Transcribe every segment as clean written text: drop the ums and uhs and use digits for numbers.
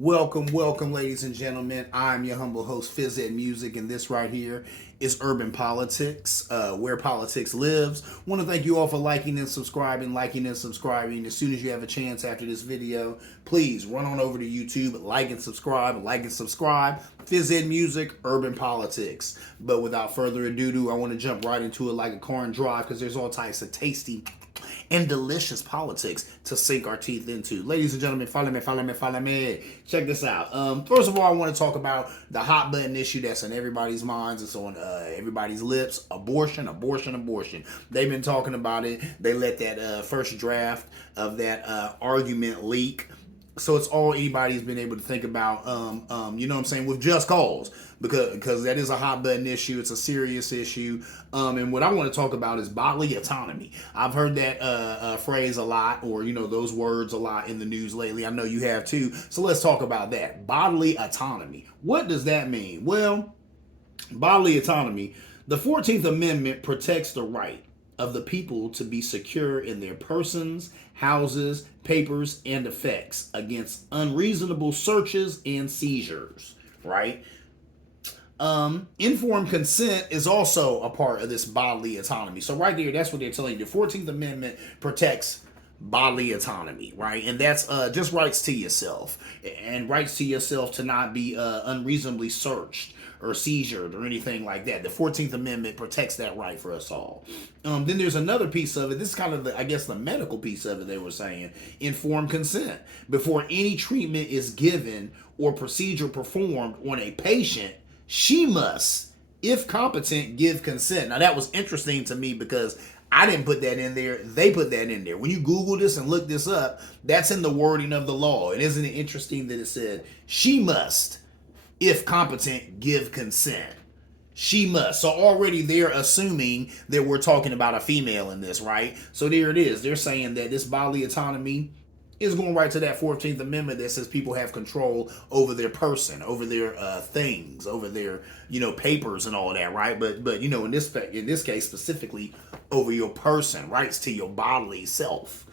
Welcome, ladies and gentlemen. I'm your humble host, Fizz Ed Music, and this right here is Urban Politics, where politics lives. Want to thank you all for liking and subscribing. As soon as you have a chance after this video, please run on over to YouTube, like and subscribe. Fizz Ed Music, Urban Politics. But without further ado, I want to jump right into it like a car and drive because there's all types of tasty and delicious politics to sink our teeth into. Ladies and gentlemen, follow me. Check this out. First of all, I want to talk about the hot button issue that's on everybody's minds. It's on everybody's lips. Abortion. They've been talking about it. They let that first draft of that argument leak. So it's all anybody's been able to think about, you know what I'm saying, with just cause, because that is a hot button issue. It's a serious issue. And what I want to talk about is bodily autonomy. I've heard that phrase a lot, or, you know, those words a lot in the news lately. I know you have too. So let's talk about that. Bodily autonomy. What does that mean? Well, bodily autonomy, the 14th Amendment protects the right of the people to be secure in their persons, houses, papers, and effects against unreasonable searches and seizures, right? Informed consent is also a part of this bodily autonomy. So right there, that's what they're telling you. The 14th Amendment protects bodily autonomy, right? And that's just rights to yourself, and rights to yourself to not be unreasonably searched or seizured or anything like that. The 14th Amendment protects that right for us all. Then there's another piece of it. This is kind of I guess the medical piece of it. They were saying informed consent. Before any treatment is given or procedure performed on a patient, she must, if competent, give consent. Now that was interesting to me because I didn't put that in there. They put that in there. When you Google this and look this up, that's in the wording of the law. And isn't it interesting that it said she must, if competent, give consent? She must. So already they're assuming that we're talking about a female in this, right? So there it is. They're saying that this bodily autonomy is going right to that 14th Amendment that says people have control over their person, over their things, over their, you know, papers and all that, right? But you know, in this case specifically, over your person, rights to your bodily self.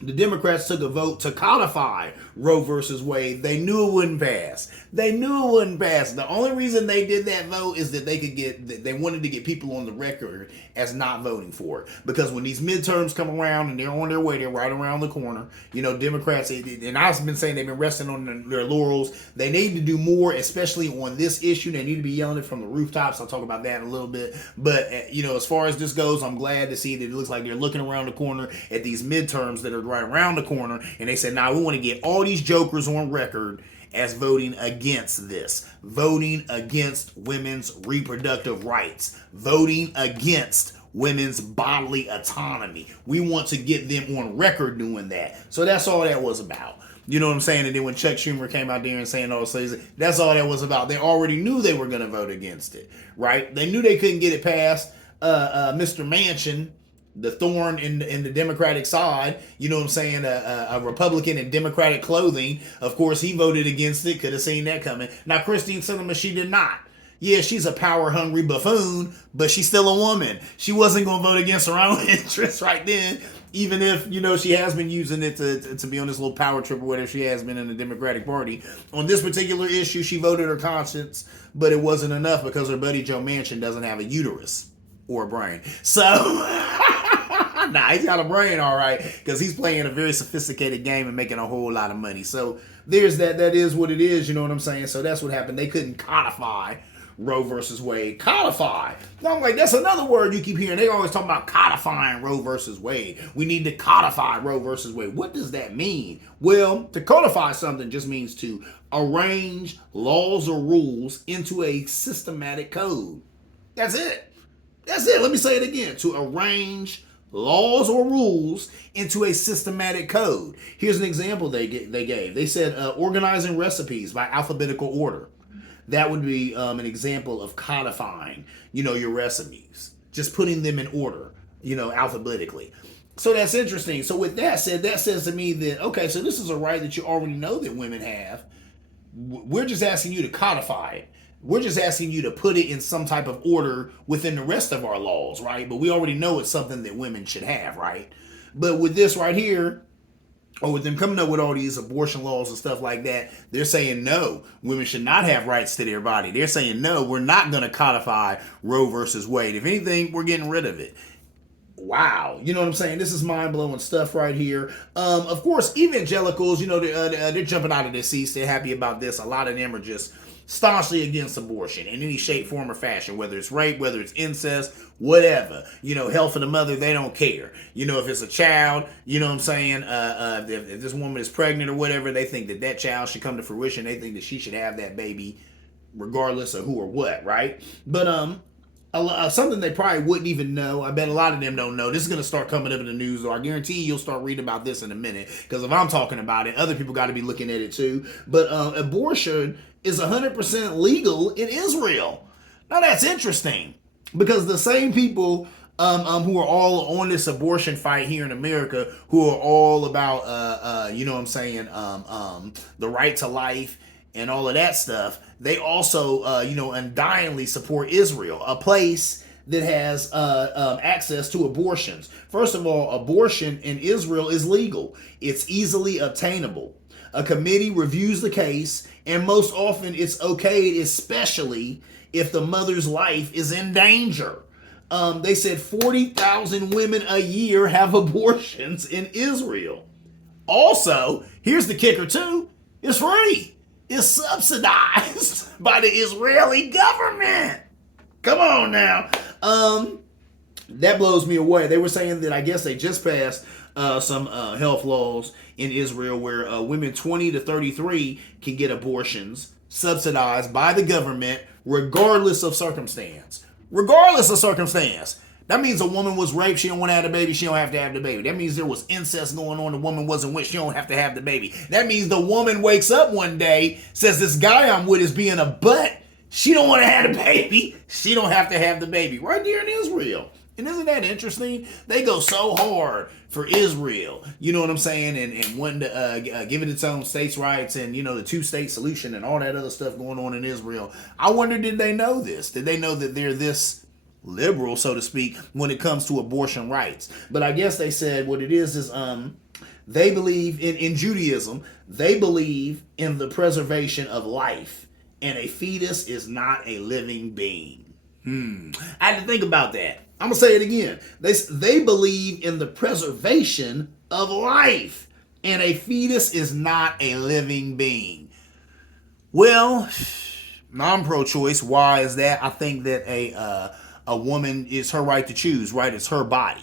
The Democrats took a vote to codify Roe versus Wade. They knew it wouldn't pass. The only reason they did that vote is that they wanted to get people on the record as not voting for it. Because when these midterms come around and they're on their way, they're right around the corner. You know, Democrats, and I've been saying they've been resting on their laurels. They need to do more, especially on this issue. They need to be yelling it from the rooftops. I'll talk about that in a little bit. But, you know, as far as this goes, I'm glad to see that it looks like they're looking around the corner at these midterms that are right around the corner, and they said, "Now we want to get all these jokers on record as voting against this, voting against women's reproductive rights, voting against women's bodily autonomy. We want to get them on record doing that." So that's all that was about. You know what I'm saying? And then when Chuck Schumer came out there and saying all those things, that's all that was about. They already knew they were going to vote against it, right? They knew they couldn't get it past Mr. Manchin, the thorn in the Democratic side, you know what I'm saying, a Republican in Democratic clothing. Of course, he voted against it, could have seen that coming. Now, Christine Sinema, she did not. Yeah, she's a power-hungry buffoon, but she's still a woman. She wasn't going to vote against her own interests right then, even if, you know, she has been using it to be on this little power trip or whatever she has been in the Democratic Party. On this particular issue, she voted her conscience, but it wasn't enough because her buddy Joe Manchin doesn't have a uterus or a brain. So... nah, he's got a brain, all right, because he's playing a very sophisticated game and making a whole lot of money. So there's that. That is what it is, you know what I'm saying? So that's what happened. They couldn't codify Roe versus Wade. Codify. Now, I'm like, that's another word you keep hearing. They always talk about codifying Roe versus Wade. We need to codify Roe versus Wade. What does that mean? Well, to codify something just means to arrange laws or rules into a systematic code. That's it. Let me say it again. To arrange laws or rules into a systematic code. Here's an example they gave. They said organizing recipes by alphabetical order. That would be an example of codifying, you know, your recipes. Just putting them in order, you know, alphabetically. So that's interesting. So with that said, that says to me that, okay, so this is a right that you already know that women have. We're just asking you to codify it. We're just asking you to put it in some type of order within the rest of our laws, right? But we already know it's something that women should have, right? But with this right here, or with them coming up with all these abortion laws and stuff like that, they're saying no, women should not have rights to their body. They're saying no, we're not going to codify Roe versus Wade. If anything, we're getting rid of it. Wow, you know what I'm saying? This is mind blowing stuff right here. Of course, evangelicals, they're jumping out of their seats. They're happy about this. A lot of them are just staunchly against abortion in any shape, form, or fashion, whether it's rape, whether it's incest, whatever. Health of the mother, they don't care. If it's a child, you know what I'm saying? If this woman is pregnant or whatever, they think that that child should come to fruition. They think that she should have that baby regardless of who or what, right? But something they probably wouldn't even know. I bet a lot of them don't know. This is going to start coming up in the news, or I guarantee you'll start reading about this in a minute. Because if I'm talking about it, other people got to be looking at it too. But abortion is 100% legal in Israel. Now that's interesting, because the same people who are all on this abortion fight here in America, who are all about you know what I'm saying, the right to life and all of that stuff, they also, undyingly support Israel, a place that has access to abortions. First of all, abortion in Israel is legal. It's easily obtainable. A committee reviews the case, and most often it's okayed, especially if the mother's life is in danger. They said 40,000 women a year have abortions in Israel. Also, here's the kicker too, it's free. Is subsidized by the Israeli government. Come on now. That blows me away. They were saying that I guess they just passed some health laws in Israel where women 20 to 33 can get abortions subsidized by the government regardless of circumstance. Regardless of circumstance. That means a woman was raped, she don't want to have the baby, she don't have to have the baby. That means there was incest going on, the woman wasn't with, she don't have to have the baby. That means the woman wakes up one day, says this guy I'm with is being a butt, she don't want to have the baby, she don't have to have the baby. Right there in Israel. And isn't that interesting? They go so hard for Israel, you know what I'm saying, and wanting to give it its own states' rights and, the two-state solution and all that other stuff going on in Israel. I wonder, did they know this? Did they know that they're this liberal, so to speak, when it comes to abortion rights? But I guess they said what it is they believe in Judaism, they believe in the preservation of life, and a fetus is not a living being. I had to think about that. I'm gonna say it again. They believe in the preservation of life, and a fetus is not a living being. Well, I'm pro-choice. Why is that? I think that a woman is her right to choose, right? It's her body.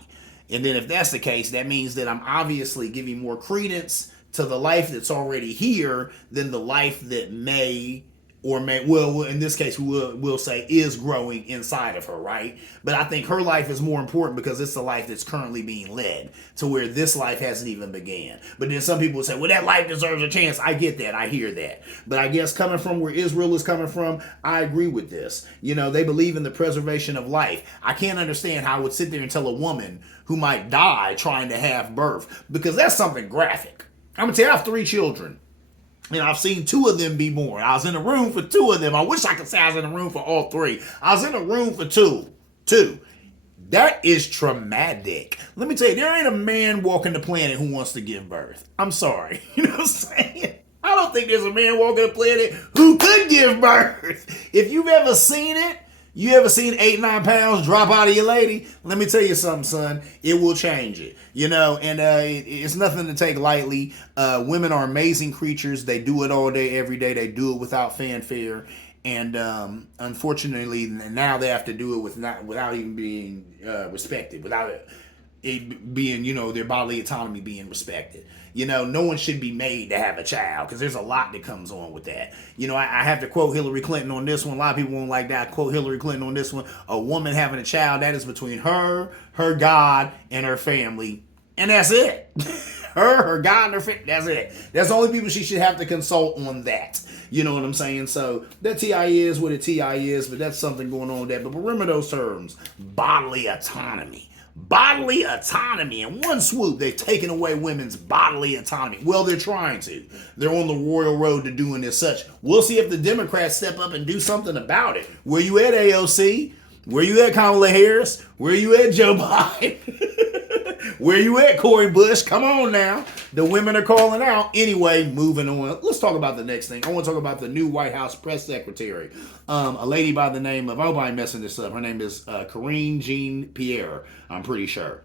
And then if that's the case, that means that I'm obviously giving more credence to the life that's already here than the life that will, in this case, we'll say is growing inside of her, right? But I think her life is more important because it's the life that's currently being led to where this life hasn't even began. But then some people say, well, that life deserves a chance. I get that. I hear that. But I guess coming from where Israel is coming from, I agree with this. They believe in the preservation of life. I can't understand how I would sit there and tell a woman who might die trying to have birth, because that's something graphic. I'm going to tell you, I have 3 children. And I've seen 2 of them be born. I was in the room for 2 of them. I wish I could say I was in the room for all 3. I was in the room for 2. That is traumatic. Let me tell you, there ain't a man walking the planet who wants to give birth. I'm sorry. You know what I'm saying? I don't think there's a man walking the planet who could give birth. If you've ever seen it, you ever seen 8-9 pounds drop out of your lady? Let me tell you something, son. It will change it. And it's nothing to take lightly. Women are amazing creatures. They do it all day, every day. They do it without fanfare. And unfortunately, now they have to do it without even being respected, without it being, their bodily autonomy being respected. No one should be made to have a child, because there's a lot that comes on with that. I have to quote Hillary Clinton on this one. A lot of people won't like that. I quote Hillary Clinton on this one. A woman having a child, that is between her God, and her family. And that's it. her God, and her family. That's it. That's the only people she should have to consult on that. You know what I'm saying? So that TI is what a TI is, but that's something going on with that. But remember those terms: bodily autonomy. Bodily autonomy. In one swoop, they've taken away women's bodily autonomy. Well, they're trying to. They're on the royal road to doing as such. We'll see if the Democrats step up and do something about it. Where you at, AOC? Where you at, Kamala Harris? Where you at, Joe Biden? Where you at, Cori Bush? Come on now. The women are calling out. Anyway, moving on. Let's talk about the next thing. I want to talk about the new White House press secretary. A lady by the name of, I hope I'm messing this up. Her name is Karine Jean-Pierre, I'm pretty sure.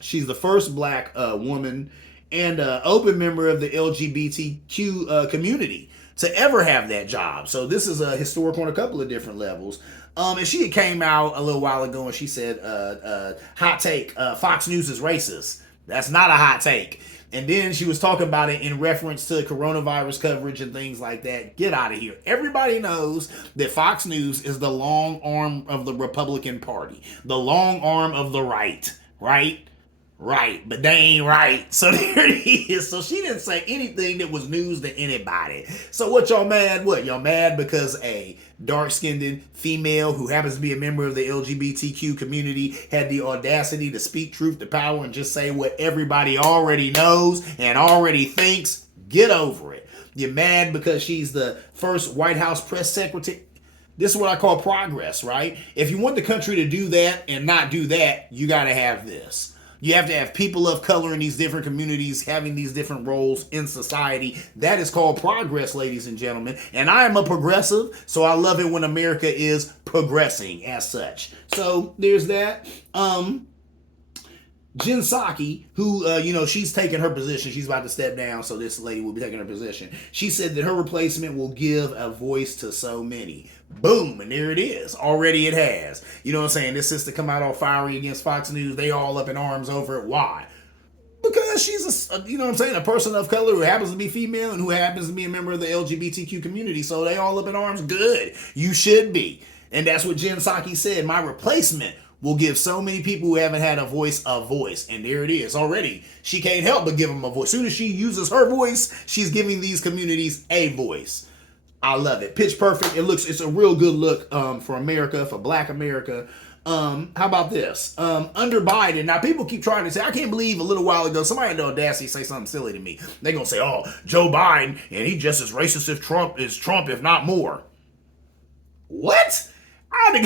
She's the first black woman and open member of the LGBTQ community to ever have that job. So this is a historic on a couple of different levels. And she came out a little while ago and she said, hot take, Fox News is racist. That's not a hot take. And then she was talking about it in reference to coronavirus coverage and things like that. Get out of here. Everybody knows that Fox News is the long arm of the Republican Party, the long arm of the right, right? Right, but they ain't right. So there it is. So she didn't say anything that was news to anybody. So what y'all mad? What? Y'all mad because a dark-skinned female who happens to be a member of the LGBTQ community had the audacity to speak truth to power and just say what everybody already knows and already thinks? Get over it. You're mad because she's the first White House press secretary? This is what I call progress, right? If you want the country to do that and not do that, you got to have this. You have to have people of color in these different communities having these different roles in society. That is called progress, ladies and gentlemen. And I am a progressive, so I love it when America is progressing as such. So there's that. Jen Psaki, who, she's taking her position. She's about to step down, so this lady will be taking her position. She said that her replacement will give a voice to so many. Boom, and there it is. Already it has. You know what I'm saying? This sister come out all fiery against Fox News. They all up in arms over it. Why? Because she's a person of color who happens to be female and who happens to be a member of the LGBTQ community. So they all up in arms. Good. You should be. And that's what Jen Psaki said. My replacement will give so many people who haven't had a voice. And there it is. Already, she can't help but give them a voice. As soon as she uses her voice, she's giving these communities a voice. I love it. Pitch perfect. It's a real good look for America, for Black America. How about this? Under Biden, now people keep trying to say, I can't believe a little while ago, somebody had the audacity to say something silly to me. They're going to say, oh, Joe Biden, and he just as racist as Trump, if not more. What? I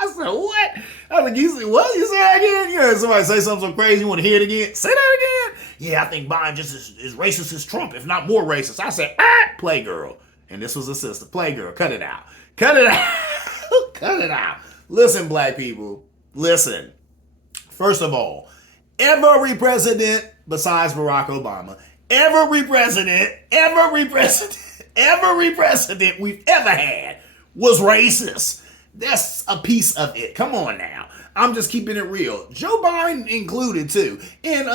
said, what? I was like, you say what? You say that again? You heard somebody say something so crazy, you want to hear it again? Say that again? Yeah, I think Biden just is racist as Trump, if not more racist. I said, Playgirl. And this was a sister. Playgirl, cut it out. Cut it out. Cut it out. Listen, black people. Listen. First of all, every president besides Barack Obama, every president we've ever had was racist. That's a piece of it. Come on now. I'm just keeping it real. Joe Biden included too. And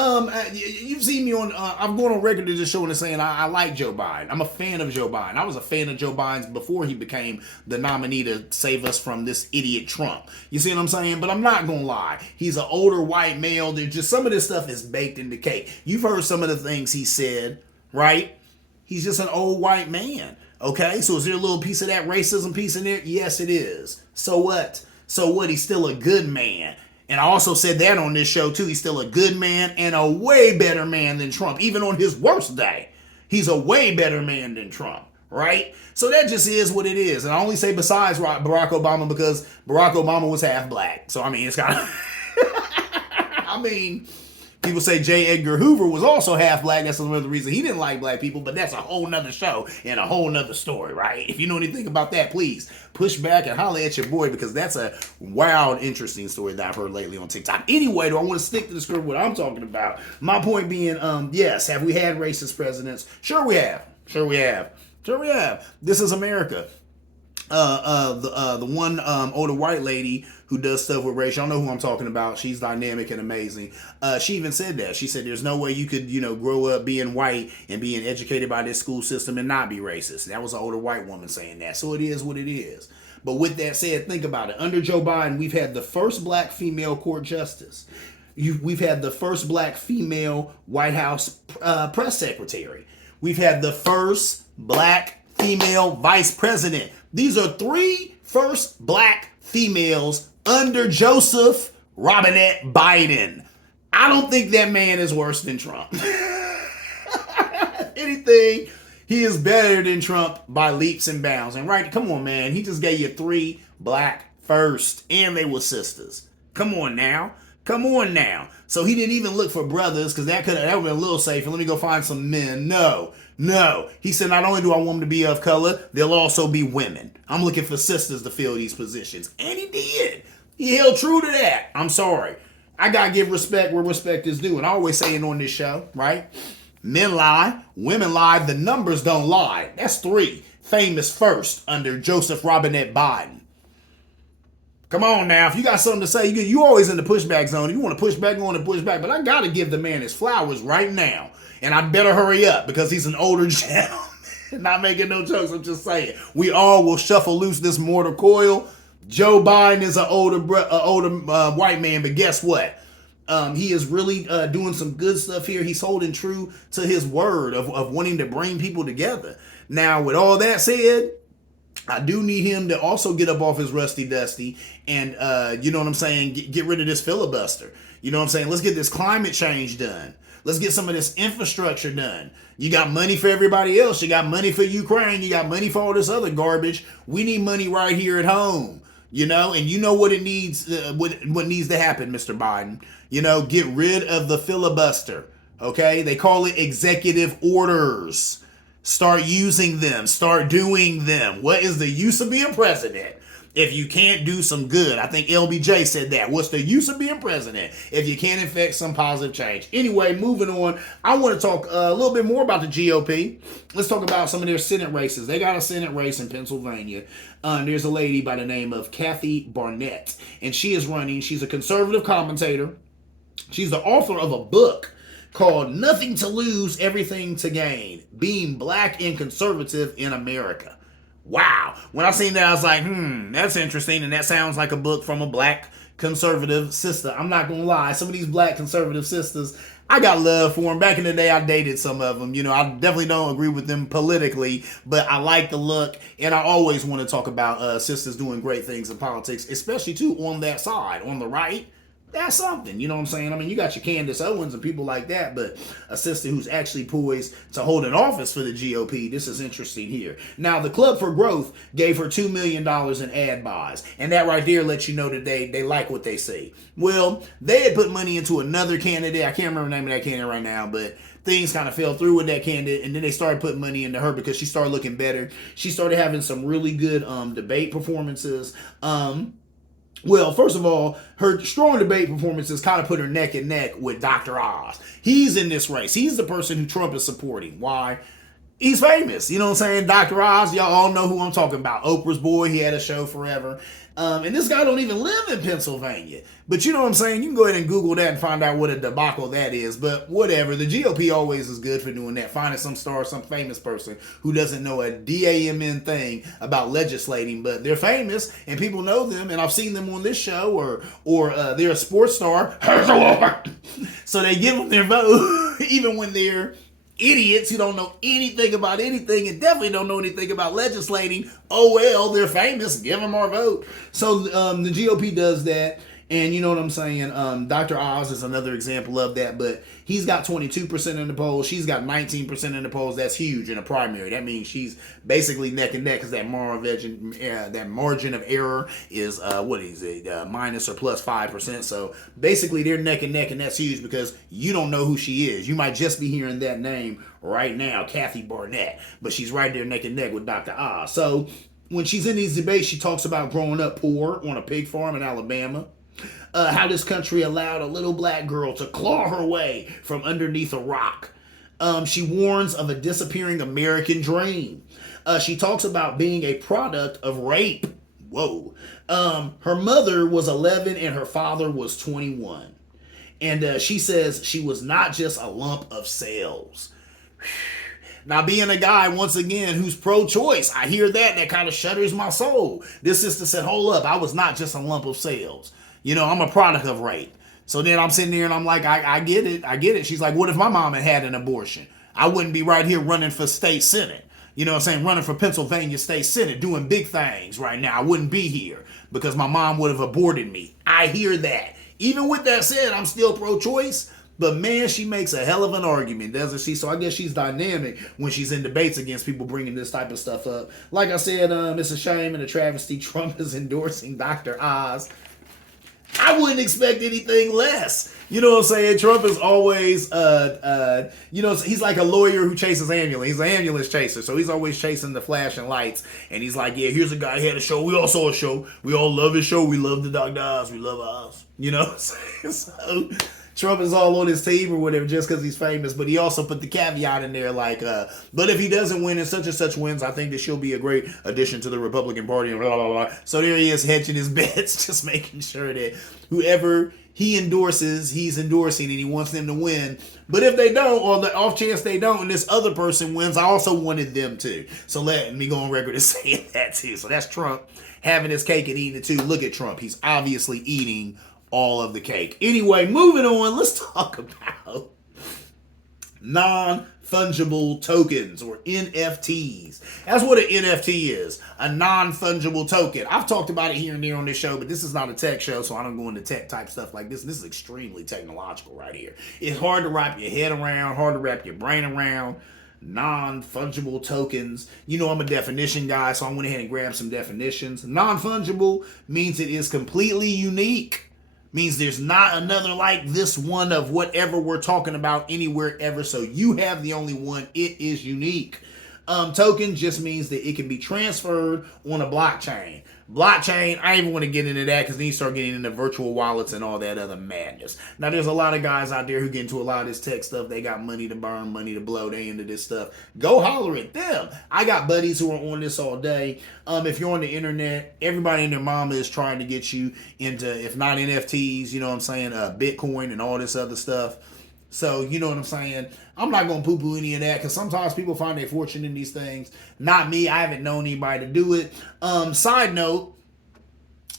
you've seen me on, I'm going on record to just showing and saying I like Joe Biden. I'm a fan of Joe Biden. I was a fan of Joe Biden before he became the nominee to save us from this idiot Trump. You see what I'm saying? But I'm not going to lie. He's an older white male. There's just some of this stuff is baked in the cake. You've heard some of the things he said, right? He's just an old white man. Okay, so is there a little piece of that racism piece in there? Yes, it is. So what? So what? He's still a good man. And I also said that on this show too. He's still a good man and a way better man than Trump. Even on his worst day, he's a way better man than Trump, right? So that just is what it is. And I only say besides Barack Obama because Barack Obama was half black. So I mean, it's kind of, people say J. Edgar Hoover was also half black. That's another reason he didn't like black people, but that's a whole nother show and a whole nother story, right? If you know anything about that, please push back and holler at your boy because that's a wild, interesting story that I've heard lately on TikTok. Anyway, do I want to stick to the script of what I'm talking about? My point being, yes, have we had racist presidents? Sure we have. This is America. The one older white lady who does stuff with race, y'all know who I'm talking about. She's dynamic and amazing. She even said that. She said there's no way you could, grow up being white and being educated by this school system and not be racist. That was an older white woman saying that. So it is what it is. But with that said, think about it. Under Joe Biden, we've had the first black female court justice. We've had the first black female White House press secretary. We've had the first black female vice president. These are three first black females under Joseph Robinette Biden. I don't think that man is worse than Trump. Anything, he is better than Trump by leaps and bounds. And right, come on, man. He just gave you three black first, and they were sisters. Come on now. Come on now. So he didn't even look for brothers because that would have been a little safer. Let me go find some men. No, no. He said, not only do I want them to be of color, they'll also be women. I'm looking for sisters to fill these positions. And he did. He held true to that. I'm sorry. I got to give respect where respect is due. And I always say it on this show, right? Men lie, women lie, the numbers don't lie. That's 3. Famous first under Joseph Robinette Biden. Come on now, if you got something to say, you always in the pushback zone. You want to push back, going to push back. But I got to give the man his flowers right now. And I better hurry up because he's an older gentleman. Not making no jokes, I'm just saying. We all will shuffle loose this mortal coil. Joe Biden is an older white man, but guess what? He is really doing some good stuff here. He's holding true to his word of wanting to bring people together. Now, with all that said, I do need him to also get up off his rusty dusty and, you know what I'm saying, get rid of this filibuster. You know what I'm saying? Let's get this climate change done. Let's get some of this infrastructure done. You got money for everybody else. You got money for Ukraine. You got money for all this other garbage. We need money right here at home. You know, and you know what it needs, what needs to happen, Mr. Biden. You know, get rid of the filibuster. Okay? They call it executive orders. Start using them. Start doing them. What is the use of being president if you can't do some good? I think LBJ said that. What's the use of being president if you can't effect some positive change? Anyway, moving on. I want to talk a little bit more about the GOP. Let's talk about some of their Senate races. They got a Senate race in Pennsylvania. There's a lady by the name of Kathy Barnett, and she is running. She's a conservative commentator. She's the author of a book called Nothing to Lose, Everything to Gain, Being Black and Conservative in America. Wow. When I seen that, I was like, that's interesting. And that sounds like a book from a black conservative sister. I'm not going to lie. Some of these black conservative sisters, I got love for them. Back in the day, I dated some of them. You know, I definitely don't agree with them politically, but I like the look. And I always want to talk about sisters doing great things in politics, especially too on that side, on the right. That's something, you know what I'm saying? I mean, you got your Candace Owens and people like that, but a sister who's actually poised to hold an office for the GOP, this is interesting here. Now, the Club for Growth gave her $2 million in ad buys, and that right there lets you know that they like what they see. Well, they had put money into another candidate. I can't remember the name of that candidate right now, but things kind of fell through with that candidate, and then they started putting money into her because she started looking better. She started having some really good debate performances. Well, first of all, her strong debate performances kind of put her neck and neck with Dr. Oz. He's in this race. He's the person who Trump is supporting. Why? He's famous. You know what I'm saying? Dr. Oz, y'all all know who I'm talking about. Oprah's boy. He had a show forever. And this guy don't even live in Pennsylvania. But you know what I'm saying? You can go ahead and Google that and find out what a debacle that is. But whatever. The GOP always is good for doing that. Finding some star, some famous person who doesn't know a damn thing about legislating. But they're famous and people know them. And I've seen them on this show or they're a sports star. So they give them their vote even when they're idiots who don't know anything about anything and definitely don't know anything about legislating. Oh well, they're famous. Give them our vote. So the GOP does that. And you know what I'm saying? Dr. Oz is another example of that, but he's got 22% in the polls. She's got 19% in the polls. That's huge in a primary. That means she's basically neck and neck because that margin of error is, minus or plus 5%. So basically they're neck and neck, and that's huge because you don't know who she is. You might just be hearing that name right now, Kathy Barnett, but she's right there neck and neck with Dr. Oz. So when she's in these debates, she talks about growing up poor on a pig farm in Alabama. How this country allowed a little black girl to claw her way from underneath a rock. She warns of a disappearing American dream. She talks about being a product of rape. Whoa. Her mother was 11 and her father was 21. And she says she was not just a lump of cells. Now, being a guy, once again, who's pro-choice, I hear that kind of shudders my soul. This sister said, hold up, I was not just a lump of cells. You know, I'm a product of rape. So then I'm sitting there and I'm like, I get it. She's like, what if my mom had an abortion? I wouldn't be right here running for state senate. You know what I'm saying? Running for Pennsylvania state senate, doing big things right now. I wouldn't be here because my mom would have aborted me. I hear that. Even with that said, I'm still pro-choice. But man, she makes a hell of an argument, doesn't she? So I guess she's dynamic when she's in debates against people bringing this type of stuff up. Like I said, it's a shame and a travesty. Trump is endorsing Dr. Oz. I wouldn't expect anything less. You know what I'm saying? Trump is always, he's like a lawyer who chases ambulance. He's an ambulance chaser, so he's always chasing the flashing lights. And he's like, yeah, here's a guy who had a show. We all saw a show. We all love his show. We love the Dr. Oz. We love Oz. You know what I'm saying? So Trump is all on his team or whatever just because he's famous, but he also put the caveat in there like, but if he doesn't win and such wins, I think that she'll be a great addition to the Republican Party and blah, blah, blah. So there he is hedging his bets, just making sure that whoever he endorses, he's endorsing and he wants them to win. But if they don't, or the off chance they don't, and this other person wins, I also wanted them to. So let me go on record as saying that too. So that's Trump having his cake and eating it too. Look at Trump. He's obviously eating all of the cake. Anyway, moving on, let's talk about non-fungible tokens or NFTs. That's what an NFT is, a non-fungible token. I've talked about it here and there on this show, but this is not a tech show, so I don't go into tech type stuff like this. This is extremely technological right here. It's hard to wrap your head around, hard to wrap your brain around. Non-fungible tokens. You know I'm a definition guy, so I went ahead and grabbed some definitions. Non-fungible means it is completely unique. Means there's not another like this one of whatever we're talking about anywhere ever. So you have the only one. It is unique. Token just means that it can be transferred on a blockchain. Blockchain, I even want to get into that because then you start getting into virtual wallets and all that other madness. Now, there's a lot of guys out there who get into a lot of this tech stuff. They got money to burn, money to blow. They into this stuff. Go holler at them. I got buddies who are on this all day. If you're on the internet, everybody and their mama is trying to get you into, if not NFTs, you know what I'm saying, Bitcoin and all this other stuff. So, you know what I'm saying? I'm not going to poo-poo any of that because sometimes people find their fortune in these things. Not me. I haven't known anybody to do it. Side note,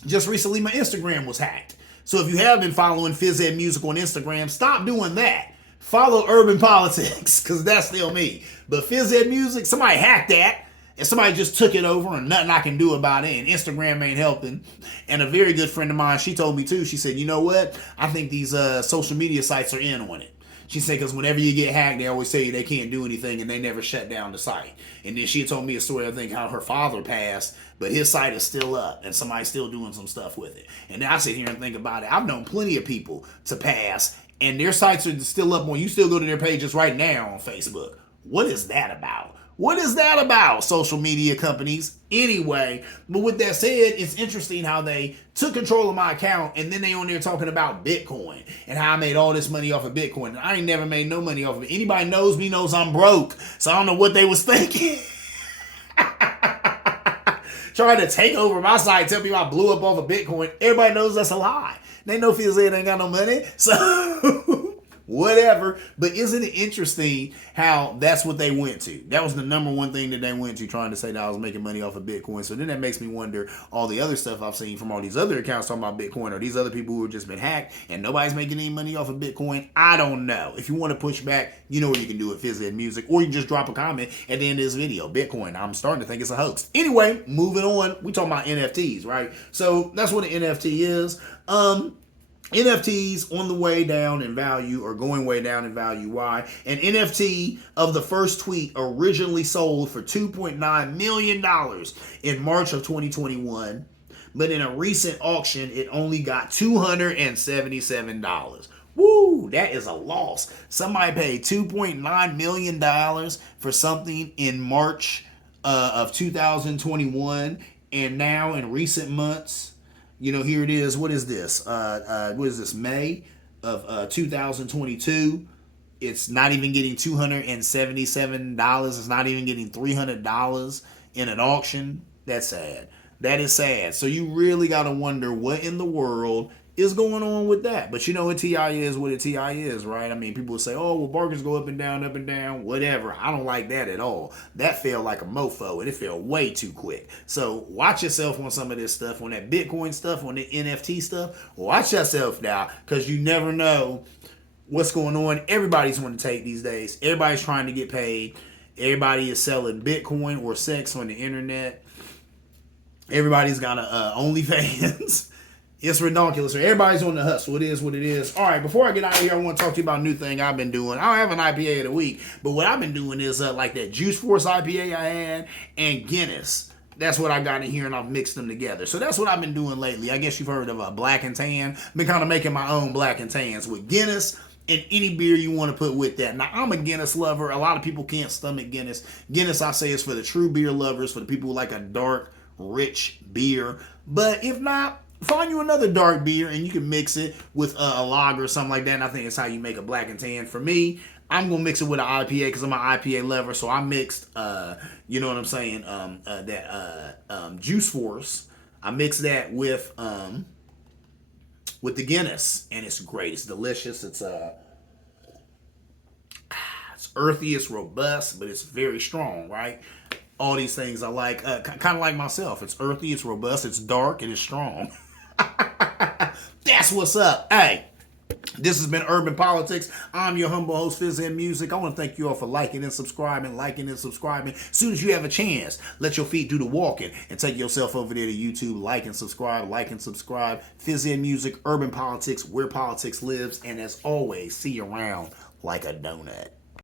just recently my Instagram was hacked. So if you have been following Phys Ed Music on Instagram, stop doing that. Follow Urban Politics because that's still me. But Phys Ed Music, somebody hacked that. And somebody just took it over and nothing I can do about it. And Instagram ain't helping. And a very good friend of mine, she told me too. She said, you know what? I think these social media sites are in on it. She said, because whenever you get hacked, they always tell you they can't do anything and they never shut down the site. And then she told me a story, I think, how her father passed, but his site is still up and somebody's still doing some stuff with it. And then I sit here and think about it. I've known plenty of people to pass and their sites are still up on. You still go to their pages right now on Facebook. What is that about? What is that about, social media companies? Anyway, but with that said, it's interesting how they took control of my account and then they on there talking about Bitcoin and how I made all this money off of Bitcoin. And I ain't never made no money off of it. Anybody knows me knows I'm broke. So I don't know what they was thinking. Trying to take over my site, tell people I blew up off of Bitcoin. Everybody knows that's a lie. They know Phys Ed ain't got no money. So whatever. But isn't it interesting how that's what they went to? That was the number one thing that they went to, trying to say that I was making money off of Bitcoin. So then that makes me wonder, all the other stuff I've seen from all these other accounts talking about Bitcoin, or these other people who have just been hacked and nobody's making any money off of Bitcoin. I don't know. If you want to push back, you know what you can do at Phys Ed Music, or you can just drop a comment at the end of this video. Bitcoin, I'm starting to think it's a hoax. Anyway, moving on. We talking about NFTs, right? So that's what an NFT is. NFTs on the way down in value, or going way down in value. Why? An NFT of the first tweet originally sold for $2.9 million in March of 2021, but in a recent auction, it only got $277. Woo, that is a loss. Somebody paid $2.9 million for something in March of 2021, and now in recent months, you know, here it is. What is this? What is this? May of 2022. It's not even getting $277. It's not even getting $300 in an auction. That's sad. That is sad. So you really got to wonder what in the world is going on with that. But you know, a TI is what a TI is, right? I mean, people will say, oh, well, bargains go up and down, whatever. I don't like that at all. That fell like a mofo, and it fell way too quick. So watch yourself on some of this stuff, on that Bitcoin stuff, on the NFT stuff. Watch yourself now, because you never know what's going on. Everybody's wanting to take these days. Everybody's trying to get paid. Everybody is selling Bitcoin or sex on the internet. Everybody's got a OnlyFans. It's ridiculous. Everybody's on the hustle. It is what it is. All right, before I get out of here, I want to talk to you about a new thing I've been doing. I don't have an IPA of the week, but what I've been doing is like that Juice Force IPA I had and Guinness. That's what I got in here, and I've mixed them together. So that's what I've been doing lately. I guess you've heard of a black and tan. Been kind of making my own black and tans with Guinness and any beer you want to put with that. Now, I'm a Guinness lover. A lot of people can't stomach Guinness. Guinness, I say, is for the true beer lovers, for the people who like a dark, rich beer. But if not, find you another dark beer and you can mix it with a lager or something like that. And I think that's how you make a black and tan. For me, I'm gonna mix it with an IPA because I'm an IPA lover. So I mixed, you know what I'm saying, Juice Force. I mixed that with the Guinness, and it's great. It's delicious. It's earthy, it's robust, but it's very strong, right? All these things I like, kind of like myself. It's earthy, it's robust, it's dark, and it's strong. That's what's up. Hey, this has been Urban Politics. I'm your humble host, Fizzin Music. I want to thank you all for liking and subscribing. As soon as you have a chance, let your feet do the walking and take yourself over there to YouTube. Like and subscribe. Fizzin Music, Urban Politics, where politics lives. And as always, see you around like a donut.